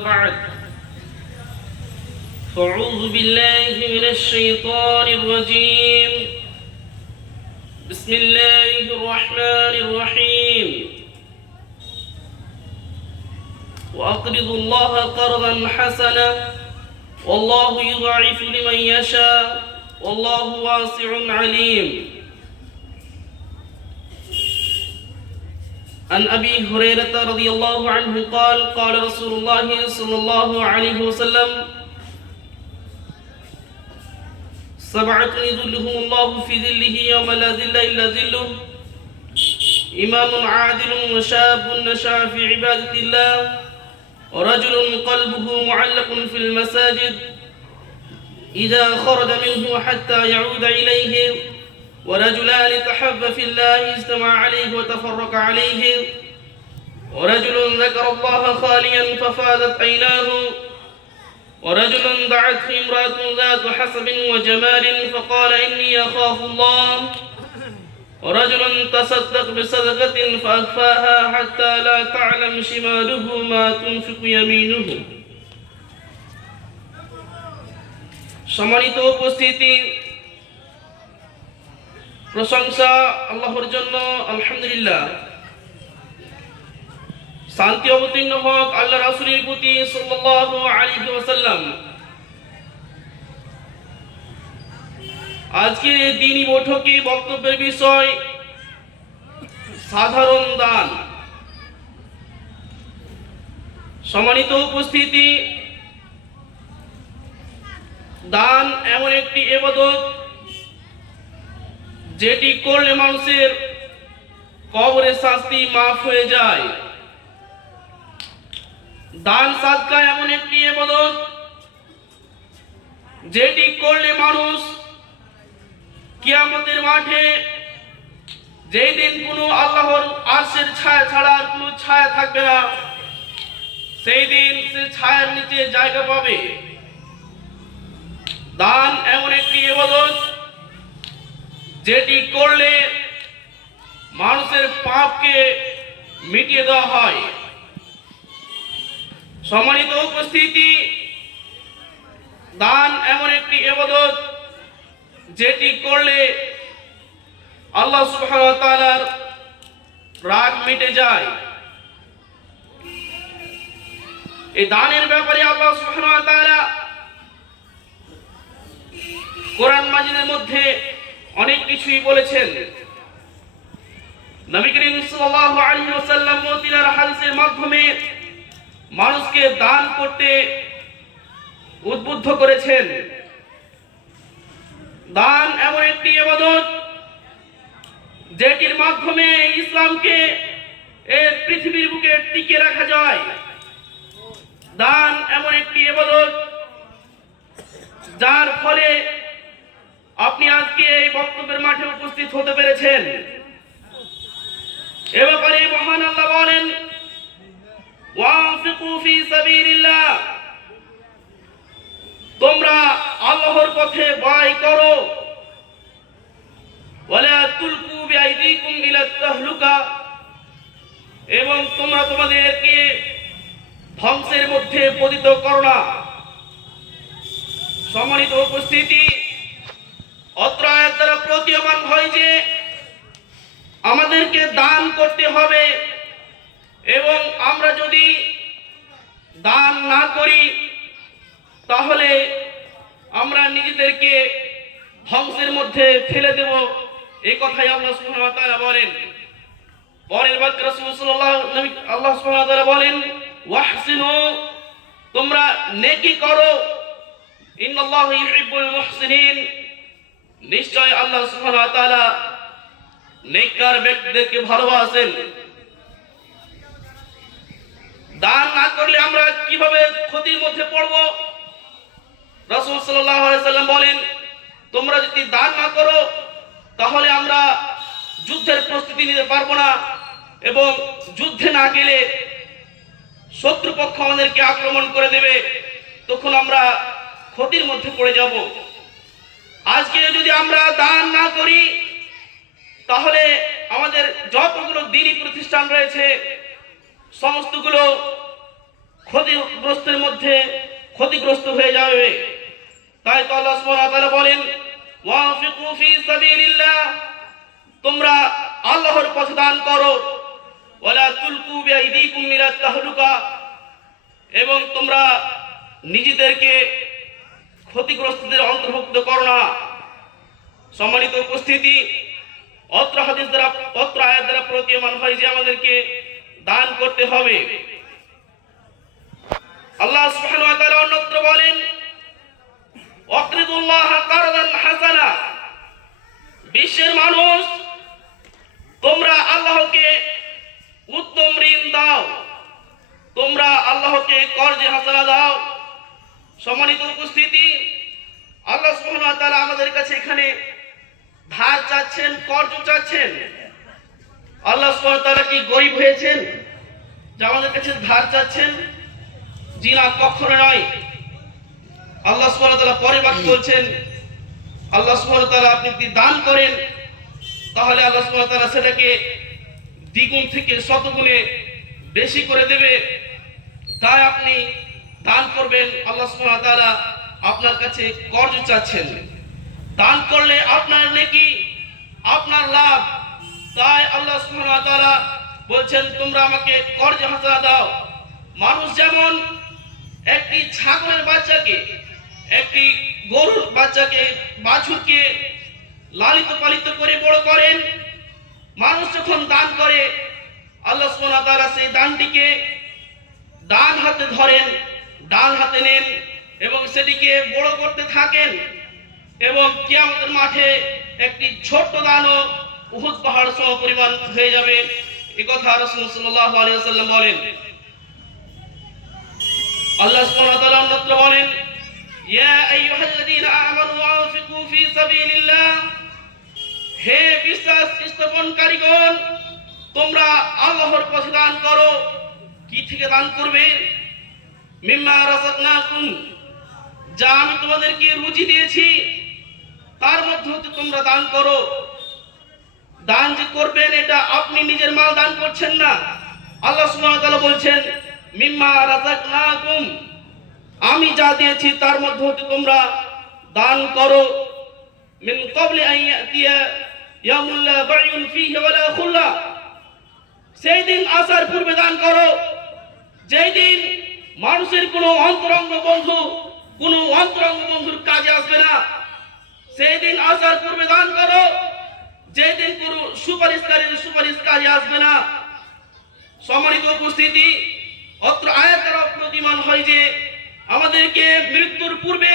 بعد فأعوذ بالله من الشيطان الرجيم بسم الله الرحمن الرحيم وأقرضوا الله قرضا حسنا والله يضاعف لمن يشاء والله واسع عليم. عن أبي هريرة رضي الله عنه قال قال رسول الله صلى الله عليه وسلم سبعة يظلهم الله في ظله يوم لا ظل إلا ظله إمام عادل وشاب نشأ في عبادة الله ورجل قلبه معلق في المساجد إذا خرج منه حتى يعود إليه ورجلان تحب في الله اجتمع عليه وتفرق عليه ورجل ذكر الله خاليا ففاضت عيناه ورجل دعته امرأة ذات حسب وجمال فقال إني أخاف الله ورجل تصدق بصدقة فأخفاها حتى لا تعلم شماله ما تنفق يمينه. সম্মানিত উপস্থিতি, প্রশংসা আল্লাহর জন্য, আলহামদুলিল্লাহ। শান্তি অবতীর্ণ হোক আল্লাহ রাসূলের প্রতি সাল্লাল্লাহু আলাইহি ওয়াসাল্লাম। আজকে দ্বীনি বৈঠকে বক্তব্যের বিষয় সাধারণ দান। সম্মানিত উপস্থিতি, দান এমন একটি ইবাদত যেটি করলে মানুষের কবরের শাস্তি মাফ হয়ে যায়। দান সাদকা এমন একটি ইবাদত যেটি করলে মানুষ কিয়ামতের মাঠে, যেই দিন কোনো আল্লাহর আরশের ছায়া ছাড়া আর কোনো ছায়া থাকবে না, সেই দিন সে ছায়ার নিচে জায়গা পাবে। দান এমন একটি ইবাদত যেটি করলে মানুষের পাপকে মিটিয়ে দেওয়া হয়। সম্মানিত উপস্থিতি, দান এমন একটি ইবাদত যেটি করলে আল্লাহ সুবহানাহু ওয়া তাআলার রাগ মিটে যায়। এই দানের ব্যাপারে আল্লাহ সুবহানাহু ওয়া তাআলা কোরআন মাজিদের মধ্যে অনেক কিছুই বলেছেন। নবী করিম সাল্লাল্লাহু আলাইহি ওয়াসাল্লাম তিনার হাদিসের মাধ্যমে মানুষকে দান করতে উদ্বুদ্ধ করেছেন। দান এমন একটি ইবাদত যেটির মাধ্যমে ইসলামকে এই পৃথিবীর বুকে টিকে রাখা যায়। দান এমন একটি ইবাদত যার ফলে আপনি আজকে এই বক্তব্যের মাঠে উপস্থিত হতে পেরেছেন। এ ব্যাপারে মহান আল্লাহ বলেন, ওয়ানফিকু ফি সাবিলিল্লাহ, তোমরা আল্লাহর পথে ব্যয় করো, ওয়ালা তুলকু বিআইদিকুম ইলা তাহলুকা, এবং তোমরা তোমাদেরকে ধ্বংসের মধ্যে পতিত করো না। সম্মানিত উপস্থিতি, অত্র আয়াত দ্বারা প্রতীয়মান হয় যে আমাদেরকে দান করতে হবে, এবং আমরা যদি দান না করি তাহলে আমরা নিজেদেরকে ধ্বংসের মধ্যে ফেলে দেব। এই কথাই আল্লাহ সুবহানাহু ওয়া তাআলা বলেন। পরের বাক্যে রাসূলুল্লাহ আল্লাহ সুবহানাহু ওয়া তাআলা বলেন, ওয়াহসিনু, তোমরা নেকি করো, ইন্নাল্লাহু ইউহিব্বুল মুহসিনিন, নিশ্চয় আল্লাহ সুবহানাহু ওয়া তাআলা নেককার ব্যক্তিদেরকে ভালোবাসেন। দান না করলে আমরা কিভাবে ক্ষতির মধ্যে পড়ব? রাসূল সাল্লাল্লাহু আলাইহি সাল্লাম বলেন, তোমরা যদি দান না করো তাহলে আমরা যুদ্ধের প্রস্তুতি নিতে পারবো না, এবং যুদ্ধে না গেলে শত্রুপক্ষ আমাদেরকে আক্রমণ করে দেবে, তখন আমরা ক্ষতির মধ্যে পড়ে যাব। আজকে যদি আমরা দান না করি তাহলে আমাদের যতগুলো দ্বীনি প্রতিষ্ঠান রয়েছে সমস্তগুলো ক্ষতিগ্রস্তের মধ্যে ক্ষতিগ্রস্ত হয়ে যাবে। তাই তো আল্লাহ সুবহানাহু ওয়া তাআলা বলেন, ওয়ানফিকু ফি সাবিলিল্লাহ, তোমরা আল্লাহর পথে দান করো, ওয়ালা তুলকু বিআইদিকুম ইলা তাহলুকা, এবং তোমরা নিজেদেরকে ক্ষতিগ্রস্তদের অন্তর্ভুক্ত করো না। সম্মানিত উপস্থিতি, অত্র হাদিস দ্বারা, অত্র আয়াত দ্বারা প্রতীয়মান হয় যে আমাদেরকে দান করতে হবে। আল্লাহ সুবহানাহু ওয়া তাআলা অন্যত্র বলেন, ওয়াকরিদুল্লাহ কারদান হাসানা, বিশ্বের মানুষ তোমরা আল্লাহকে উত্তম ঋণ দাও, তোমরা আল্লাহকে কর্জে হাসানা দাও। সম্মানিত উপস্থিতি, আল্লাহ সুবহানাহু ওয়া তাআলা আমাদের কাছে এখানে ধার চাচ্ছেন, কর্জ চাচ্ছেন। আল্লাহ সুবহানাহু ওয়া তাআলা কি গরিব হয়েছেন যে আমাদের কাছে ধার চাচ্ছেন? জি না, কখনো নয়। আল্লাহ সুবহানাহু ওয়া তাআলা পরে বাক্য বলছেন, আল্লাহ সুবহানাহু ওয়া তাআলা আপনি যদি দান করেন তাহলে আল্লাহ সুবহানাহু ওয়া তাআলা সেটাকে দ্বিগুণ থেকে শতগুণে বেশি করে দেবে। তাই আপনি দান করবেন। আল্লাহ সুবহানাহু ওয়া তাআলা আপনার কাছে কর্জ চাচ্ছেন। দান করলে আপনার নেকি, আপনার লাভ। তাই আল্লাহ সুবহানাহু ওয়া তাআলা বলছেন, তোমরা আমাকে কর্জে হাসানা দাও। মানুষ যেমন একটি ছাগলের বাচ্চাকে, একটি গরুর বাচ্চাকে, বাছুরকে লালিত পালিত করে বড় করেন, মানুষ যখন দান করে আল্লাহ সুবহানাহু ওয়া তাআলা সেই দানটিকে ডান হাতে ধরেন, ডান হাতে নেন এবং সেটিকে বড় করতে থাকেন, এবং কিয়ামতের মাঠে একটি ছোট্ট দানও উহুদ পাহাড় সম পরিমাণ হয়ে যাবে। এই কথা রাসূল সাল্লাল্লাহু আলাইহি ওয়াসাল্লাম বলেন। আল্লাহ সুবহানাহু ওয়া তাআলা অন্যত্র বলেন, ইয়া আইয়ুহাল্লাযীনা আমানু আনফিকু ফি সাবিলিল্লাহ, হে বিশ্বাস স্থাপনকারীগণ, তোমরা আল্লাহর পথে দান করো। কি থেকে দান করবে? মিম্মা রাযাকনাকুম, যা আমি তোমাদেরকে রুজি দিয়েছি তার মধ্যে হতে তোমরা দান করো। দান যে করবেন এটা আপনি নিজের মাল দান করছেন না। আল্লাহ সুবহানাহু ওয়া তাআলা বলছেন, মিম্মা রাযাকনাকুম, আমি যা দিয়েছি তার মধ্যে হতে তোমরা দান করো। মিন ক্বাবলি আন ইয়াতিয়া ইয়াউমুন লা বাইউন ফীহি ওয়ালা খুল্লা, সেই দিন আসার পূর্বে দান করো যেই দিন মানুষের কোনো অন্তরঙ্গ বন্ধুর কাজে আসবে না। সেই দিন আসার পূর্বে দান করো যেই দিন কোনো সুপারিশকারীর সুপারিশ কাজে আসবে না। সম্মানিত উপস্থিতি, অত্র আয়াত দ্বারা প্রতীয়মান হয় যে আমাদেরকে মৃত্যুর পূর্বে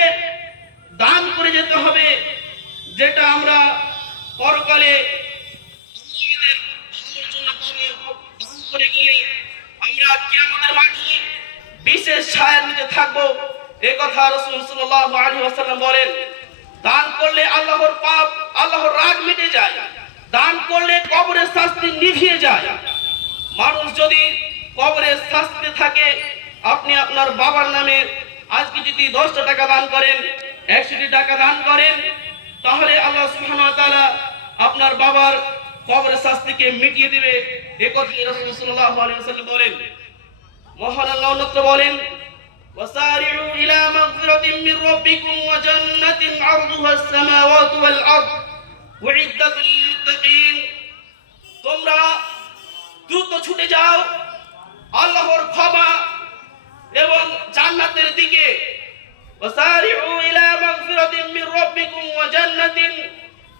দান করে যেতে হবে, যেটা আমরা পরকালে আমরা কিয়ামতের মাঠে বিশেষ ছায়ার নিচে থাকবো। এই কথা রাসূল সাল্লাল্লাহু আলাইহি ওয়াসাল্লাম বলেন। দান করলে আল্লাহর পাপ, আল্লাহর রাগ মিটে যায়। দান করলে কবরের শাস্তি নিভিয়ে যায়। মানুষ যদি কবরের শাস্তিতে থাকে, আপনি আপনার বাবার নামে আজকে যদি 10টা টাকা দান করেন, 100টি টাকা দান করেন, তাহলে আল্লাহ সুবহানাহু ওয়া তাআলা আপনার বাবার কবরের শাস্তিকে মিটিয়ে দিবে। এই কথাই রাসূল সাল্লাল্লাহু আলাইহি ওয়াসাল্লাম বলেন। মহান আল্লাহ অন্যত্র বলেন, ওয়াসারিউ ইলা মাগফিরাতিন মির রাব্বিকুম ওয়া জান্নাতিন আরদুহাস সামাওয়াতু ওয়াল আরদ উইদ্দাত লিল মুত্তাকিন, তোমরা দ্রুত ছুটে যাও আল্লাহর ক্ষমা এবং জান্নাতের দিকে। ওয়াসারিউ ইলা মাগফিরাতিন মির রাব্বিকুম ওয়া জান্নাতিন,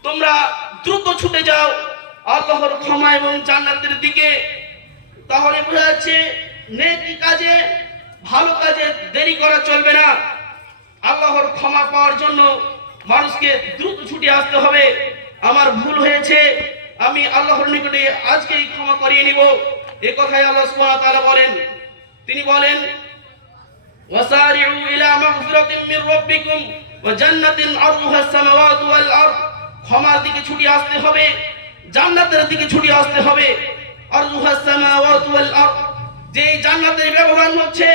তোমরা দ্রুত ছুটে যাও আল্লাহর ক্ষমা এবং জান্নাতের দিকে। তাহলে বোঝা যাচ্ছে নেকি কাজে, ভালো কাজে দেরি করা চলবে না। আল্লাহর ক্ষমা পাওয়ার জন্য মানুষকে দ্রুত ছুটে আসতে হবে। আমার ভুল হয়েছে, আমি আল্লাহর নিকটে আজকেই ক্ষমা করিয়ে নিব। এই কথাই আল্লাহ সুবহানাহু ওয়া তাআলা বলেন। তিনি বলেন, ওয়াসারিউ ইলা মাগফিরাতিন মির রাব্বিকুম ওয়া জান্নাতিন আরদুহাস সামাওয়াতু ওয়াল আরদ, ক্ষমার দিকে ছুটে আসতে হবে, জান্নাতের দিকে ছুটে আসতে হবে। আরদুহাস সামাওয়াতু ওয়াল আরদ, যে জান্নাতের ব্যবধান হচ্ছে,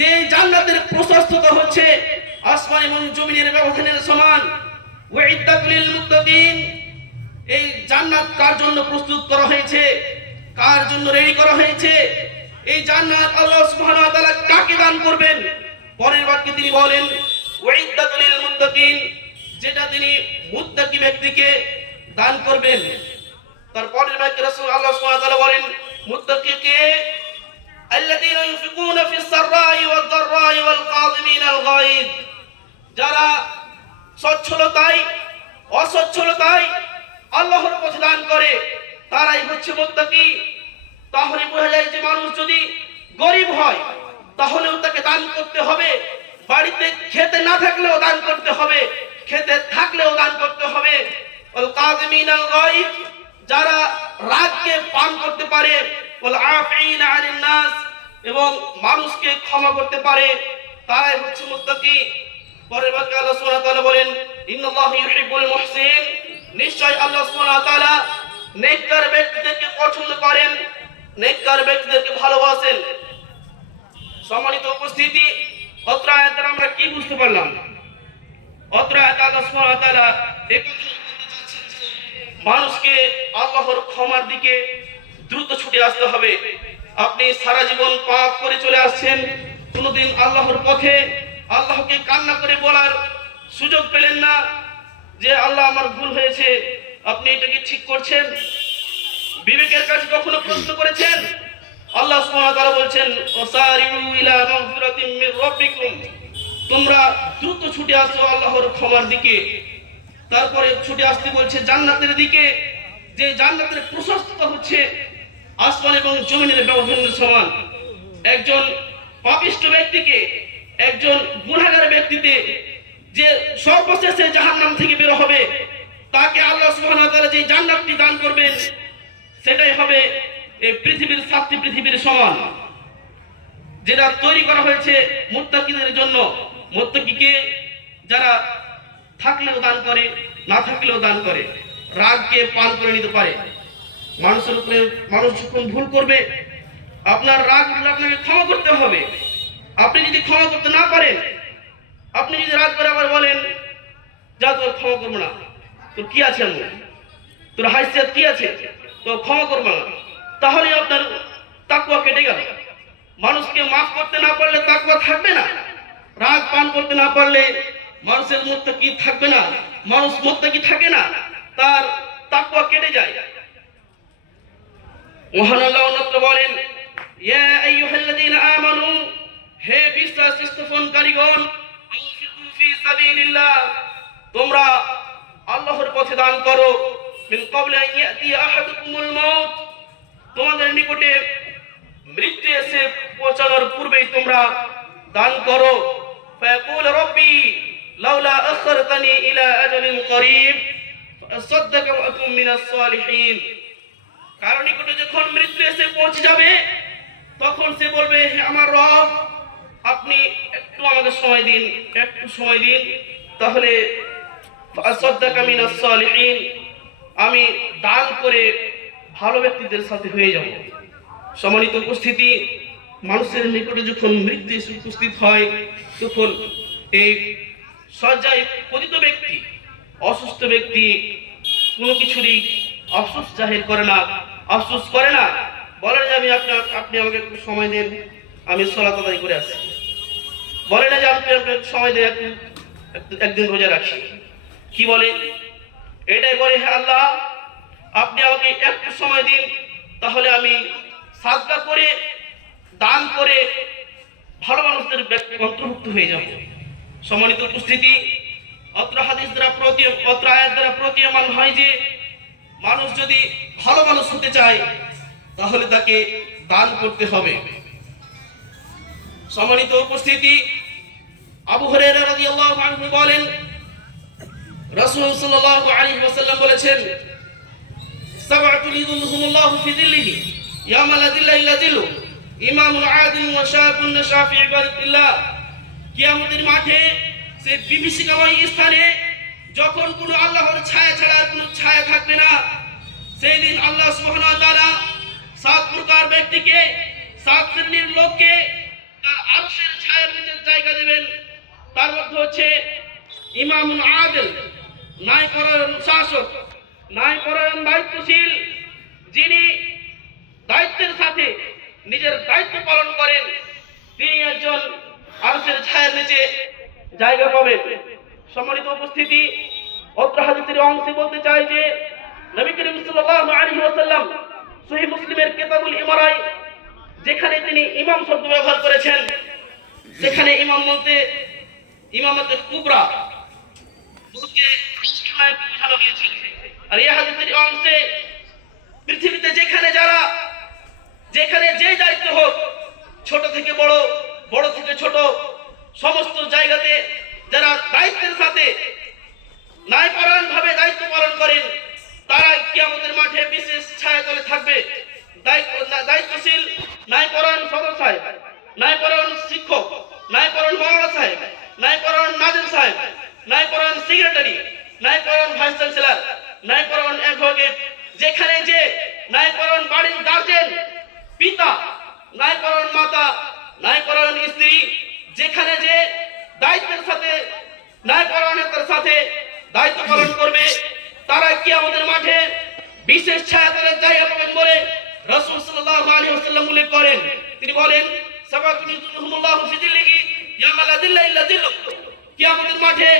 যে জান্নাতের প্রশস্ততা হচ্ছে আসমান এবং জমিনের ব্যবধানের সমান। উইদ্দাত লিল মুত্তাকিন, এই জান্নাত কার জন্য প্রস্তুত করা হয়েছে, কার জন্য রেডি করা হয়েছে? এই জান্নাত আল্লাহ সুবহানাহু ওয়া তাআলা কাকে দান করবেন? পরের বাক্যে তিনি বলেন ওয়াইদাতুল লিল মুত্তাকিন, যেটা তিনি মুত্তাকি ব্যক্তিকে দান করবেন। তারপরের বাক্যে রাসূল আল্লাহ সুবহানাহু ওয়া তাআলা বলেন মুত্তাকিকে আল্লাযীনা ইউনফিকুনা ফিস সাররাই ওয়াদ দাররাই ওয়াল কাযিমিনাল গায়জ, যারা সচ্ছলতায় অসচ্ছলতায় আল্লাহর পথে দান করে তারাই হচ্ছে মুত্তাকি। তাহলে বোঝা যায় যে মানুষ যদি গরিব হয় তাহলেও তাকে দান করতে হবে, বাড়িতে খেতে না থাকলেও দান করতে হবে, খেতে থাকলেও দান করতে হবে। ওয়াল কাযিমিনাল গায়জ, যারা রাগকে পান করতে পারে, ওয়াল আফিনা আনিন নাস, এবং মানুষকে ক্ষমা করতে পারে, তারাই হচ্ছে মুত্তাকি। পরের বাক্যে আল্লাহ সুবহানাহু ওয়া তাআলা বলেন ইন্নাল্লাহা ইউহিব্বুল মুহসিন, নিশ্চয় আল্লাহ সুবহানাহু ওয়া তাআলা নেককার ব্যক্তিদেরকে পছন্দ করেন, নেককার ব্যক্তিদেরকে ভালোবাসেন। সম্মানিত উপস্থিতি, অত্র আয়াতে আমরা কি বুঝতে পারলাম? অত্র আয়াতে আল্লাহ সুবহানাহু ওয়া তাআলা এই কথা বলতে চাচ্ছেন যে মানুষকে আল্লাহর ক্ষমার দিকে দ্রুত ছুটে আসতে হবে। আপনি সারা জীবন পাপ করে চলে আসছেন, কোনোদিন আল্লাহর পথে আল্লাহকে কান্না করে বলার সুযোগ পেলেন না যে আল্লাহ আমার ভুল হয়েছে, আপনি এটাকে ঠিক করছেন? বিবেকের কাছে কখনো প্রশ্ন করেছেন? আল্লাহ সুবহানাহু ওয়া তাআলা বলছেন ওয়াসারিউ ইলা মাগফিরাতিম মির রাব্বিকুম, তোমরা দ্রুত ছুটে আসো আল্লাহর ক্ষমার দিকে। তারপরে ছুটে আসতে বলছে জান্নাতের দিকে, যে জান্নাতের প্রশস্ত হচ্ছে আসমান এবং জমিনের ব্যবধানের সমান। একজন পাপিষ্ঠ ব্যক্তিকে, একজন গুনাহগার ব্যক্তিতে যে সর্বশেষে জাহান্নাম থেকে বের হবে, তাকে আল্লাহ সুবহানাহু ওয়া তাআলা যে জান্নাতটি দান করবেন সেটাই হবে এই পৃথিবীর 7টি পৃথিবীর সমান, যেটা তৈরি করা হয়েছে মুত্তাকিদের জন্য। মুত্তাকিকে যারা থাকলেও দান করে, না থাকলেও দান করে, রাগকে পান করে নিতে পারে। মানুষের উপরে মানুষ যখন ভুল করবে, আপনার রাগ আপনাকে ক্ষমা করতে হবে। আপনি যদি ক্ষমা করতে না পারেন, আপনি যদি রাগ করে আবার বলেন যা তোর ক্ষমা করবো না, তোর কি আছে, তোর হাইসিয়াত কি আছে, তো ক্ষমা করবো না, তাহলে আপনার তাকওয়া কেটে গেল। মানুষকে মাফ করতে না পারলে তাকওয়া থাকবে না, রাগ পান করতে না পারলে মানুষের মুত্তাকি থাকবে না, মানুষ মুত্তাকি থাকে না, তার তাকওয়া কেটে যায়। মহান আল্লাহ অন্যত্র বলেন ইয়া আইয়ুহাল্লাযীনা আমানু, হে বিশ্বাস স্থাপনকারীগণ, আনফিকু ফি সাবিলিল্লাহ, তোমরা আল্লাহর পথে দান করো। মিন ক্বাবলি আন ইয়াতি আহাদুকুমুল মাউত, তোমাদের নিকটে মৃত্যু এসে পৌঁছানোর পূর্বেই তোমরা দান করো। ফায়াকুল রাব্বি লাউলা আখরতানি ইলা আজালিন করিব ফাসাদদাকা ওয়া আকুম মিনাস সালিহিন, কারণ নিকটে যখন মৃত্যু এসে পৌঁছে যাবে তখন সে বলবে হে আমার রব, আপনি একটু আমাদের সময় দিন, একটু সময় দিন, তাহলে ফাসাদদাকা মিনাস সালিহিন, আমি দান করে ভালো ব্যক্তিদের সাথে হয়ে যাব। সম্মানিত উপস্থিতি, মানুষের নিকটে যখন মৃত্যু এসে উপস্থিত হয় তখন এই শয্যায় পতিত ব্যক্তি, অসুস্থ ব্যক্তি কোনো কিছুরই আফসোস জাহির করে না, আফসোস করে না, বলে যে আপনি আমাকে একটু সময় দেন, আমি সালাত আদায় করে আসি। বলে না যে আপনি সময় দেন, একদিন রোজা রাখি। কি বলে? এটাই বলে হে আল্লাহ, আপনি আমাকে একটু সময় দিন, তাহলে আমি সাদকা করে, দান করে ভালো মানুষদের অন্তর্ভুক্ত হয়ে যাব। সম্মানিত উপস্থিতি, অত্র হাদিস দ্বারা অত্র আয়াত দ্বারা প্রতীয়মান হয় যে মানুষ যদি ভালো মানুষ হতে চায় তাহলে তাকে দান করতে হবে। সম্মানিত উপস্থিতি, আবু হুরায়রা রাদিয়াল্লাহু আনহু বলেন রাসূল সাল্লাল্লাহু আলাইহি ওয়াসাল্লাম বলেছেন সাবআতুন ইযিল্লুহুমুল্লাহু ফি যিল্লিহি ইয়াওমা লা যিল্লা ইল্লা যিল্লু, ইমামুন আদিলুন ওয়া শাবুন নাশা ফি ইবাদাতিল্লাহ। কিয়ামতের মাঠে সেই বিভীষিকাময় স্থানে যখন কোনো আল্লাহর ছায়া ছাড়া কোনো ছায়া থাকবে না, সেই দিন আল্লাহ সুবহানাহু ওয়া তাআলা 7 প্রকার ব্যক্তিকে, 7 শ্রেণীর লোককে তার আরশের ছায়ার নিচে জায়গা দেবেন। তার মধ্যে হচ্ছে ইমামুন আদিল, ন্যায়পরায়ণ শাসক, ন্যায়পরায়ণ দায়িত্বশীল, যিনি দায়িত্বের সাথে নিজের দায়িত্ব পালন করেন তিনি একজন আরশের ছায়ার নিচে জায়গা পাবেন। সম্মানিত উপস্থিতি, অত্র হাদিসের অংশে বলতে চাই যে নবী করিম সাল্লাল্লাহু আলাইহি ওয়াসাল্লাম সহিহ মুসলিমের কিতাবুল ইমারায় যেখানে তিনি ইমাম শব্দ ব্যবহার করেছেন সেখানে ইমাম বলতে ইমামতে কুবরা বলতে বোঝানো হয়েছে। আর এই হাদিসের অংশে পৃথিবীতে যেখানে যে দায়িত্ব হোক, ছোট থেকে বড়, বড় থেকে ছোট, সমস্ত জায়গাতে যারা দায়িত্বের সাথে ন্যায়পরায়ণ ভাবে দায়িত্ব পালন করেন তারা কিয়ামতের মাঠে বিশেষ ছায়াতলে থাকবে। দায়িত্বশীল ন্যায়পরায়ণ সদস্য সাহেব, ন্যায়পরায়ণ শিক্ষক, ন্যায়পরায়ণ মাওলানা সাহেব, ন্যায়পরায়ণ নাজিম সাহেব, ন্যায়পরায়ণ সেক্রেটারি, ন্যায়পরায়ণ ভাইস চ্যান্সেলর, ন্যায়পরায়ণ অ্যাডভোকেট, যেখানে যে ন্যায়পরায়ণ বাড়ির গার্জেন, পিতা, ন্যায়পরায়ণ মাতা, ন্যায়পরায়ণ স্ত্রী, যেখানে যে দায়িত্বের সাথে ন্যায়পরায়ণতার সাথে দায়িত্ব পালন করবে তারা কিয়ামতের মাঠে বিশেষ ছায়াতলের জায়গা পাবেন বলে রাসূল সাল্লাল্লাহু আলাইহি ওয়াসাল্লাম উল্লেখ করেন। তিনি বলেন, সাবাতুন ইযুল্লুহুমুল্লাহু ফি যিল্লিহি ইয়াওমা লা যিল্লা ইল্লা যিল্লুহ। কিয়ামতের মাঠে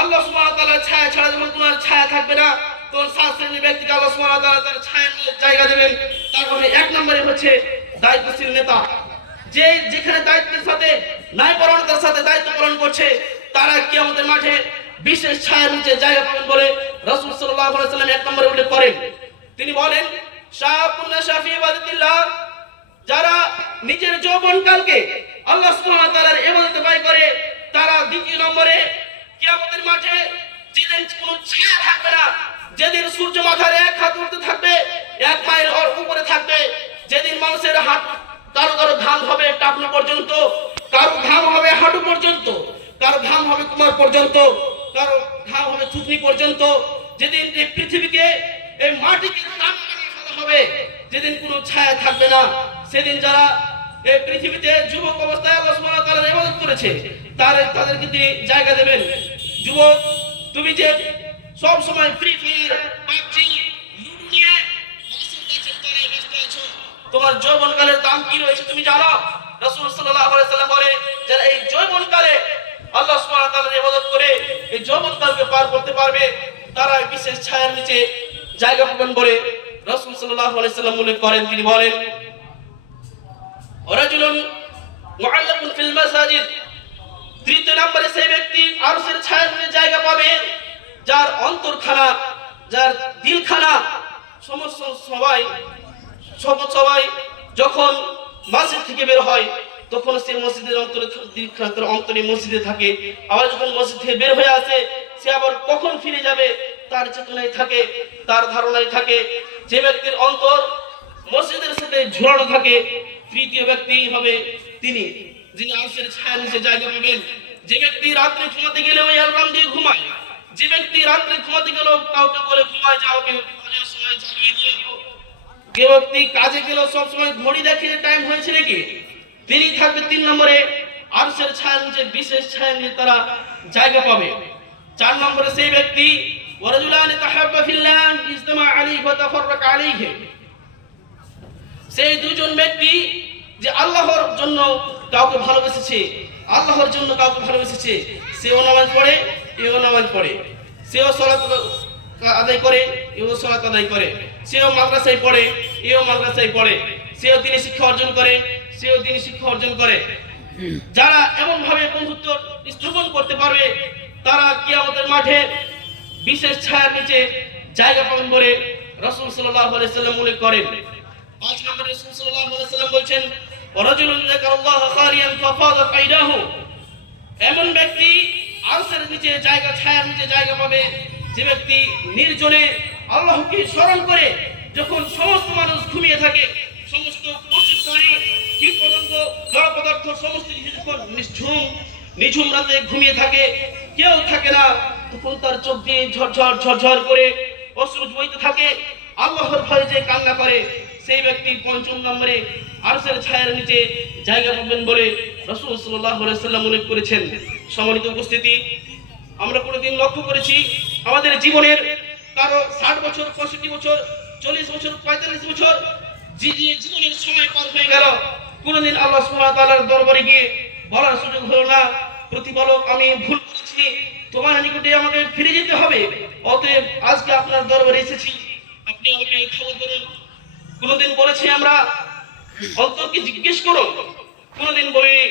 আল্লাহ সুবহানাহু ওয়া তাআলার ছায়া ছাড়া যখন কোনো ছায়া থাকবে না, তখন 7 শ্রেণীর ব্যক্তিকে আল্লাহ সুবহানাহু ওয়া তাআলা তার ছায়ার জায়গা দেবেন। তার মধ্যে এক নম্বরে হচ্ছে দায়িত্বশীল নেতা, যেখানে দায়িত্বের সাথে ন্যায়পরায়ণতার সাথে দায়িত্ব পালন করছে তারা কিয়ামতের মাঠে বিশেষ ছায়ার নিচে জায়গা পাবেন বলে রাসূল সাল্লাল্লাহু আলাইহি ওয়াসাল্লাম এক নম্বরে উল্লেখ করেন। তিনি বলেন, শাআবুন নাশা ফি ইবাদাতিল্লাহ, যারা নিজের যৌবনকালকে আল্লাহ সুবহানাহু ওয়া তাআলার ইবাদতে ব্যয় করে তারা দ্বিতীয় নম্বরে কিয়ামতের মাঠে যেদিন কোনো ছায়া থাকবে না, যেদিন সূর্য মাথার এক হাত উঠতে থাকবে, 1 মাইল উপরে থাকবে, যেদিন মানুষের হাত কারো ঘাম হবে টাকনো পর্যন্ত, কারো ঘাম হবে হাঁটু পর্যন্ত, কারো ঘাম হবে কোমর পর্যন্ত, কারো ঘাম হবে থুতনি পর্যন্ত, যেদিন এই পৃথিবীকে এই মাটিকে দাম বানিয়ে ফেলা হবে, যেদিন কোনো ছায়া থাকবে না, সেদিন যারা এই পৃথিবীতে যুবক অবস্থায় আল্লাহ সুবহানাহু ওয়া তাআলার ইবাদত করেছে তাদেরকে তিনি জায়গা দেবেন। যুবক, তুমি যে সব সময় ফ্রি ফায়ার, পাবজি, লুডো নিয়ে ব্যস্ত আছো, তোমার যৌবনকালের দাম কি রয়েছে তুমি জানো? রাসূল সাল্লাল্লাহু আলাইহি ওয়াসাল্লাম বলে, যারা এই যৌবনকালে আল্লাহ সুবহানাহু ওয়া তাআলার ইবাদত করে এই যৌবনকালকে পার করতে পারবে তারা বিশেষ ছায়ার নিচে জায়গা পাবেন বলে রাসূল সাল্লাল্লাহু আলাইহি ওয়াসাল্লাম উল্লেখ করেন। তিনি বলেন, রাজুলুন মুআল্লাকুন ফিল মাসাজিদ, তৃতীয় নম্বরে সেই ব্যক্তি আরশের ছায়ার নিচে জায়গা পাবে যার অন্তরখানা, যার দিলখানা সমস্ত সবাই যখন মসজিদ থেকে বের হয় তখন সে মসজিদের অন্তরে মসজিদে থাকে, আবার যখন মসজিদ থেকে বের হয়ে আসে সে আবার কখন ফিরে যাবে তার চেতনায় থাকে, তার ধারণায় থাকে। যে ব্যক্তির অন্তর মসজিদের সাথে ঝুলানো থাকে তৃতীয় ব্যক্তি হবে তিনি, যিনি আরশের ছায়ার নিচে জায়গা পাবেন। যে ব্যক্তি রাত্রে ঘুমাতে গেলে ওই অ্যালার্ম দিয়ে ঘুমায়, যে ব্যক্তি রাত্রে ঘুমাতে গেল কাউকে বলে ঘুমায় যাও, ফজরের সময় জাগিয়ে দিও, যে ব্যক্তি কাজে গেল সব সময় ঘড়ি দেখে টাইম হয়েছে নাকি, তিনি থাকবে 3 নম্বরে আরশের ছায়ার নিচে বিশেষ ছায়ার নিচে তারা জায়গা পাবে। 4 নম্বরে সেই ব্যক্তি ওয়ারাজুলান তাহাব্বা ফিল্লাহ ইজতামা আলাইহি ওয়া তাফাররাকা আলাইহি, সেই দুজন ব্যক্তি যে আল্লাহর জন্য কাউকে ভালোবেসেছে, আল্লাহর জন্য কাউকে ভালোবেসেছে, সেও নামাজ পড়ে এও নামাজ পড়ে, সেও সালাত আদায় করে এও সালাত আদায় করে, সেও মাদ্রাসায় পড়ে এও মাদ্রাসায় পড়ে, সেও দিনী শিক্ষা অর্জন করে সেও দিনী শিক্ষা অর্জন করে। যারা এমন ভাবে বন্ধুত্ব স্থাপন করতে পারবে তারা কিয়ামতের মাঠে বিশেষ ছায়ার নিচে জায়গা পাবেন বলে রাসূল সাল্লাল্লাহু আলাইহি ওয়াসাল্লাম উল্লেখ করেন। 5 নম্বরে রাসূল সাল্লাল্লাহু আলাইহি ওয়াসাল্লাম বলেন, ওয়ারাজুলুন যাকারাল্লাহ খালিয়ান ফাফাদাত আইনাহু, এমন ব্যক্তি আরশের নিচে জায়গা, ছায়ার নিচে জায়গা পাবে যে ব্যক্তি নির্জনে আল্লাহকে স্মরণ করে যখন সমস্ত মানুষ ঘুমিয়ে থাকে, সমস্ত পশু প্রাণী কীটপতঙ্গ জড় পদার্থ সমস্ত নিঝুম রাতে ঘুমিয়ে থাকে, কেউ থাকে না, তখন তার চোখ দিয়ে ঝরঝর করে অশ্রু বইতে থাকে, আল্লাহর ভয়ে যে কান্না করে সেই ব্যক্তি 5 নম্বরে আরশের ছায়ার নিচে জায়গা পাবেন বলে রাসূল সাল্লাল্লাহু আলাইহি ওয়াসাল্লাম উল্লেখ করেছেন। সম্মানিত উপস্থিতি, আমরা কোনোদিন লক্ষ্য করেছি আমাদের জীবনের কারো 60 বছর, 65 বছর, 40 বছর, 45 বছর জীবনের সময় পার হয়ে গেল, কোনোদিন আল্লাহ সুবহানাহু ওয়া তাআলার দরবারে গিয়ে বলার সুযোগ হলো না, প্রতিপালক আমি ভুল করেছি, তোমার নিকটে আমাকে ফিরে যেতে হবে, অতএব আজকে আপনার দরবারে এসেছি, আপনি আমাকে ক্ষমা করুন। কোনোদিন বলেছি আমরা অন্তরকে জিজ্ঞেস করো? কোনোদিন বলিনি।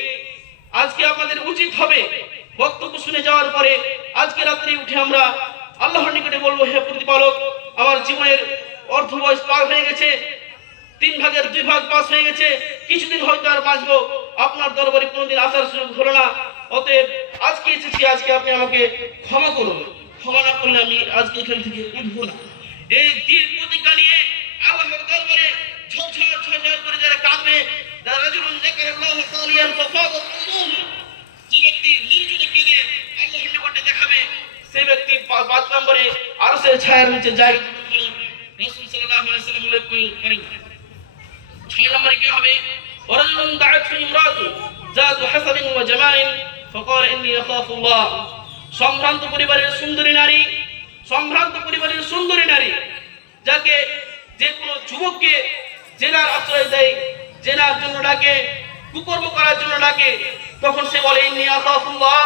আজকে আপনাদের উচিত হবে বক্তব্য শুনে যাওয়ার পরে আজকে রাত্রে উঠে আমরা আল্লাহর নিকটে বলবো, হে প্রতিপালক, আমার জীবনের অর্ধ বয়স পার হয়ে গেছে, 3 ভাগের 2 ভাগ পাস হয়ে গেছে, কিছুদিন হয়তো আর বাঁচবো, আপনার দরবারে কোনোদিন আসার সুযোগ হলো না, অতএব আজকে এসেছি, আজকে আপনি আমাকে ক্ষমা করুন। ক্ষমা না করলে আমি আজকে এখান থেকে উঠবো না। এই দৃঢ় প্রতিজ্ঞা নিয়ে আল্লাহর দরবারে ঝরঝর করে যারা কাঁদবে, যারা রাজুলুন যাকারাল্লাহ সালিয়ান ফাফাদাত কুলুবুহুম, যে ব্যক্তি নির্জনে কেঁদে আল্লাহর নিকটে দেখাবে, সেই ব্যক্তি 5 নম্বরে আরশের ছায়ার নিচে যায়। রাসূল সাল্লাল্লাহু আলাইহি ওয়াসাল্লাম উল্লেখ করেন। 6 নম্বরে কি হবে? ওয়ারাজুলুন দাআতহু ইমরাতু যাতু হাসাবিন ওয়া জামালিন ফাকালা ইন্নী আখাফুল্লাহ। সম্ভ্রান্ত পরিবারের সুন্দরী নারী, সম্ভ্রান্ত পরিবারের সুন্দরী নারী যাকে যে কোনো যুবককে জেনার আশ্রয় দেয়, জেনার জন্য ডাকে, কুকর্ম করার জন্য ডাকে, তখন সে বলে ইন্নী আখাফুল্লাহ,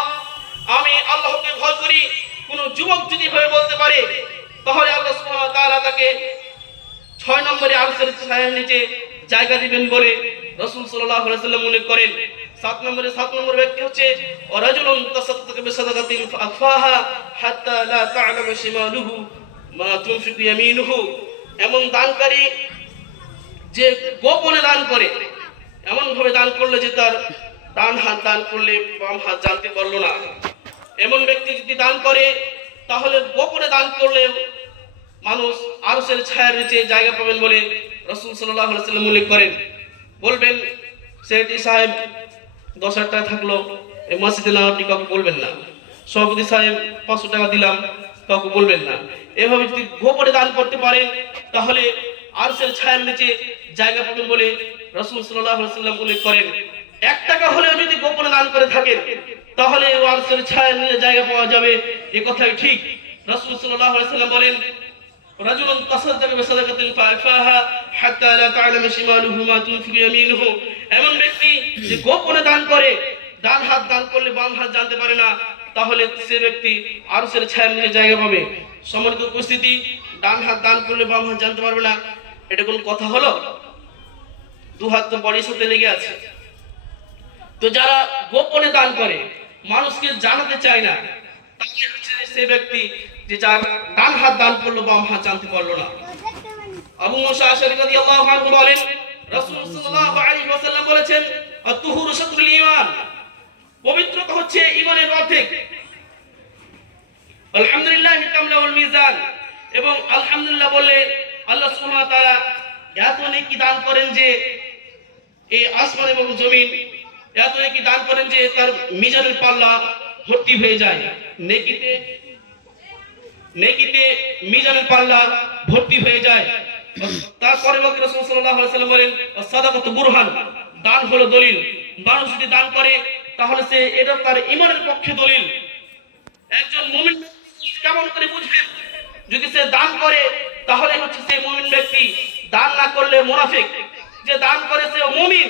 আমি আল্লাহকে ভয় করি। কোন যুবক যদি হয়ে বলতে পারে, তাহলে আল্লাহ সুবহানাহু ওয়া তাআলা তাকে 6 নম্বরে আরশের ছায়ার নিচে জায়গা দিবেন বলে রাসূল সাল্লাল্লাহু আলাইহি ওয়াসাল্লাম উল্লেখ করেন। 7 নম্বর ব্যক্তি হচ্ছে ওয়ারাজুলুন তাসাদ্দাকা বিসাদাকাতিন ফাআখফাহা হাত্তা লা তা'লামা শিমালুহু মা তুনফিকু ইয়ামিনুহু। এমন দানকারী যে গোপনে দান করে, এমন ভাবে দান করলো যে তার ডান হাত দান করলে বাম হাত জানতে পারলো না। এমন ব্যক্তি যদি দান করে, তাহলে গোপনে দান করলে মানুষ আরশের ছায়ার নিচে জায়গা পাবেন বলে রাসূল সাল্লাল্লাহু আলাইহি ওয়াসাল্লাম উল্লেখ করেন। বলবেন, সেটি সাহেব 10,000 টাকা থাকলো, এই মসজিদে না, আপনি কাউকে বলবেন না। সভাপতি সাহেব 500 টাকা দিলাম, কাউকে বলবেন না। এভাবে যদি গোপনে দান করতে পারেন, তাহলে আরশের ছায়ার নিচে জায়গা পাবেন বলে রাসূল সাল্লাল্লাহু আলাইহি ওয়াসাল্লাম উল্লেখ করেন। 1 টাকা হলেও যদি গোপনে দান করে থাকেন, তাহলে আরশের ছায়ার নিচে জায়গা পাওয়া যাবে, এই কথাই ঠিক। রাসূল সাল্লাল্লাহু আলাইহি ওয়াসাল্লাম বলেন, রাজুলুন তাসাদ্দাকা বিসাদাকাতিন ফাআখফাহা হাত্তা লা তা'লামা শিমালুহু মা তুনফিকু ইয়ামিনুহু। এমন ব্যক্তি যে গোপনে দান করে, ডান হাত দান করলে বাম হাত জানতে পারে না, তাহলে সে ব্যক্তি আরশের ছায়ার নিচে জায়গা পাবে। সম্মানিত উপস্থিতি, ডান হাত দান করলে বাম হাত জানতে পারবে না, এটা কোন কথা হলো? 2 হাত তো বডির সাথে লেগে আছে। তো যারা গোপনে দান করে, মানুষকে জানাতে চায় না, তাহলে হচ্ছে সে ব্যক্তি যে যার ডান হাত দান করলো, বাম হাত জানতে পারলো না। আবু মুসা আশআরী রাদিয়াল্লাহু আনহু বলেন, রাসূল সাল্লাল্লাহু আলাইহি ওয়াসাল্লাম বলেছেন, আত-তুহুরু শাতরুল ঈমান, পবিত্রতা হচ্ছে ঈমানের অর্ধেক। আলহামদুলিল্লাহি তামলাউল মিজান, এবং আলহামদুলিল্লাহ বললে আল্লাহ সুবহানাহু ওয়া তাআলা এত নেকি দান করেন যে এই আসমান এবং জমিন, এত নেকি দান করেন যে তার মিজানের পাল্লা ভর্তি হয়ে যায়। নেকিতে মিজানের পাল্লা ভর্তি হয়ে যায়। তারপরে রাসূল সাল্লাল্লাহু আলাইহি ওয়াসাল্লাম বলেন, সাদাকাতু বুরহান, দান হলো দলিল। মানুষ যদি দান করে, তাহলে সে এটা তার ঈমানের পক্ষে দলিল। একজন মুমিন কেমন করে বুঝবেন? যদি সে দান করে, তাহলে হচ্ছে সে মুমিন ব্যক্তি। দান না করলে মুনাফিক। যে দান করে সে মুমিন,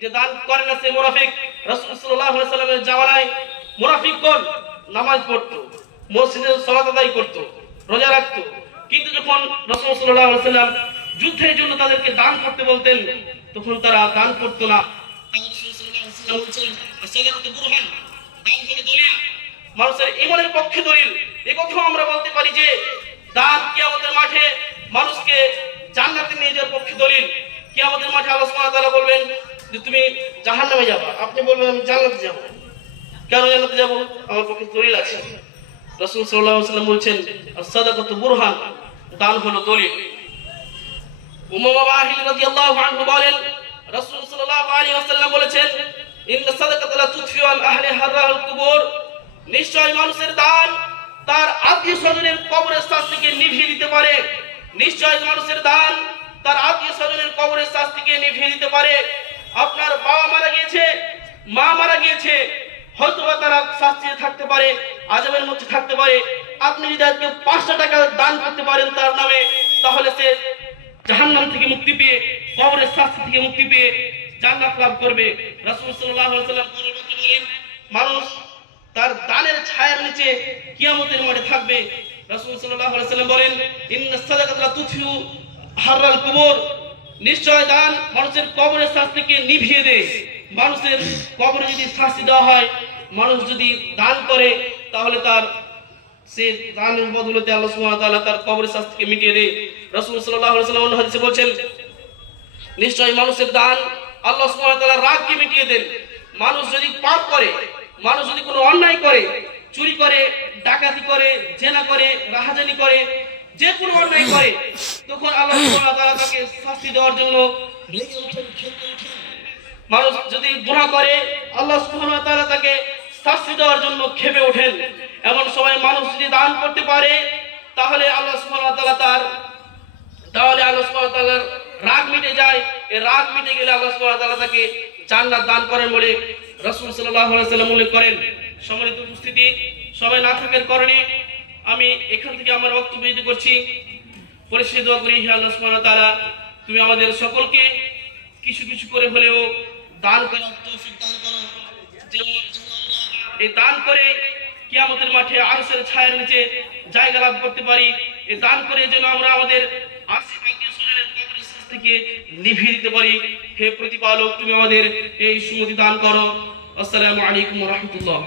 যে দান করে না সে মুনাফিক। রাসূল সাল্লাল্লাহু আলাইহি ওয়াসাল্লামের জামানায় মুনাফিক কোন? নামাজ পড়তো, মসজিদে সালাত আদায় করতো, রোজা রাখতো, কিন্তু যখন রাসূল সাল্লাল্লাহু আলাইহি ওয়াসাল্লাম যুদ্ধের জন্য তাদেরকে দান করতে বলতেন, তখন তারা দান করতো না। রাসূল সাল্লাল্লাহু আলাইহি ওয়াসাল্লাম বলেছেন, সাদাকাতু বুরহান, দান হলো দলিল, মানুষের ঈমানের পক্ষে দলিল। এই কথা আমরা বলতে পারি যে দান কিয়ামতের মাঠে মানুষকে জান্নাতে নিয়ে যাওয়ার পক্ষে দলিল। কিয়ামতের মাঠে আল্লাহ সুবহানাহু ওয়া তাআলা বলবেন যে তুমি জাহান্নামে যাবা, আপনি বলবেন আমি জান্নাতে যাব। কেন জান্নাতে যাব? আমার পক্ষে দলিল আছে। রাসূল সাল্লাল্লাহু আলাইহি ওয়াসাল্লাম বলেছেন, আস-সাদাকাতু বুরহান, দান হলো দলিল। উমামা বাহিল রাদিয়াল্লাহু আনহু বলেন, রাসূল সাল্লাল্লাহু আলাইহি ওয়াসাল্লাম বলেছেন, ইন্না সাদাকাতা লা তুতফিউ আন আহলি হারাল কুবুর, নিশ্চয় মানুষের দান তার আত্মীয় স্বজনের কবরের শাস্তিকে নিভিয়ে দিতে পারে। নিশ্চয় মানুষের দান তার আত্মীয় স্বজনের কবরের শাস্তিকে নিভিয়ে দিতে পারে। আপনার বাবা মারা গিয়েছে, মা মারা গিয়েছে, হয়তোবা তারা শাস্তিতে থাকতে পারে, আযাবের মধ্যে থাকতে পারে। আপনি যদি আজকে 5টা টাকা দান করতে পারেন তার নামে, তাহলে সে জাহান্নাম থেকে মুক্তি পেয়ে কবরের শাস্তি থেকে মুক্তি পেয়ে জান্নাত লাভ করবে। রাসূল সাল্লাল্লাহু আলাইহি ওয়াসাল্লাম পরবর্তী বলেন, মানুষ তার দানের ছায়ার নিচে কিয়ামতের মাঠে থাকবে। রাসূল সাল্লাল্লাহু আলাইহি ওয়াসাল্লাম বলেন, ইন্নাস সাদাকাতা তুতফিউ হাররাল কুবুর, নিশ্চয় দান মানুষের কবরের শাস্তিকে নিভিয়ে দেয়। মানুষের কবরে যদি শাস্তি দেওয়া হয়, মানুষ যদি দান করে, তাহলে তার সে দানের বদলতে আল্লাহ সুবহানাহু ওয়া তাআলা তার কবরের শাস্তিকে মিটিয়ে দেয়। রাসূল সাল্লাল্লাহু আলাইহি ওয়াসাল্লাম অন্য হাদিসে বলেন, নিশ্চয় মানুষের দান আল্লাহ সুবহানাহু ওয়া তাআলার রাগকে মিটিয়ে দেন। মানুষ যদি পাপ করে, মানুষ যদি কোনো অন্যায় করে, চুরি করে, ডাকাতি করে, জেনা করে, রাহাজানি করে, যে কোনো অন্যায় করে, তখন আল্লাহ সুবহানাহু ওয়া তাআলা তাকে শাস্তি দেওয়ার জন্য রেগে ওঠেন, ক্ষেপে ওঠেন। মানুষ যদি গুনাহ করে, আল্লাহ সুবহানাহু ওয়া তাআলা তাকে শাস্তি দেওয়ার জন্য ক্ষেপে ওঠেন। এমন সময় মানুষ যদি দান করতে পারে, তাহলে আল্লাহ সুবহানাহু ওয়া তাআলা আল্লাহ সুবহানাহু ওয়া তাআলার রাগ মিটে যায়। এই রাগ মিটে গেলে আল্লাহ সুবহানাহু ওয়া তাআলা তাকে জান্নাত দান করেন বলে রাসূল সাল্লাল্লাহু আলাইহি ওয়াসাল্লাম উল্লেখ করেন। সম্মানিত উপস্থিতি, সবাই না থাকার কারণে আমি এখান থেকে আমার বক্তব্য দিতে করছি। পরিশেষে দোয়া করি, হে আল্লাহ সুবহানাহু ওয়া তাআলা, তুমি আমাদের সকলকে কিছু কিছু করে হলেও দান করার তৌফিক দান করো, যেমন এই দান করে কিয়ামতের মাঠে আরশের ছায়ার নিচে জায়গা লাভ করতে পারি। এই দান করে যেন আমরা আমাদের কবরের শাস্তি থেকে নিভিয়ে দিতে পারি। হে প্রতিপালক, তুমি আমাদের এই সুমতি দান করো। আসসালামু আলাইকুম ওয়া রাহমাতুল্লাহ।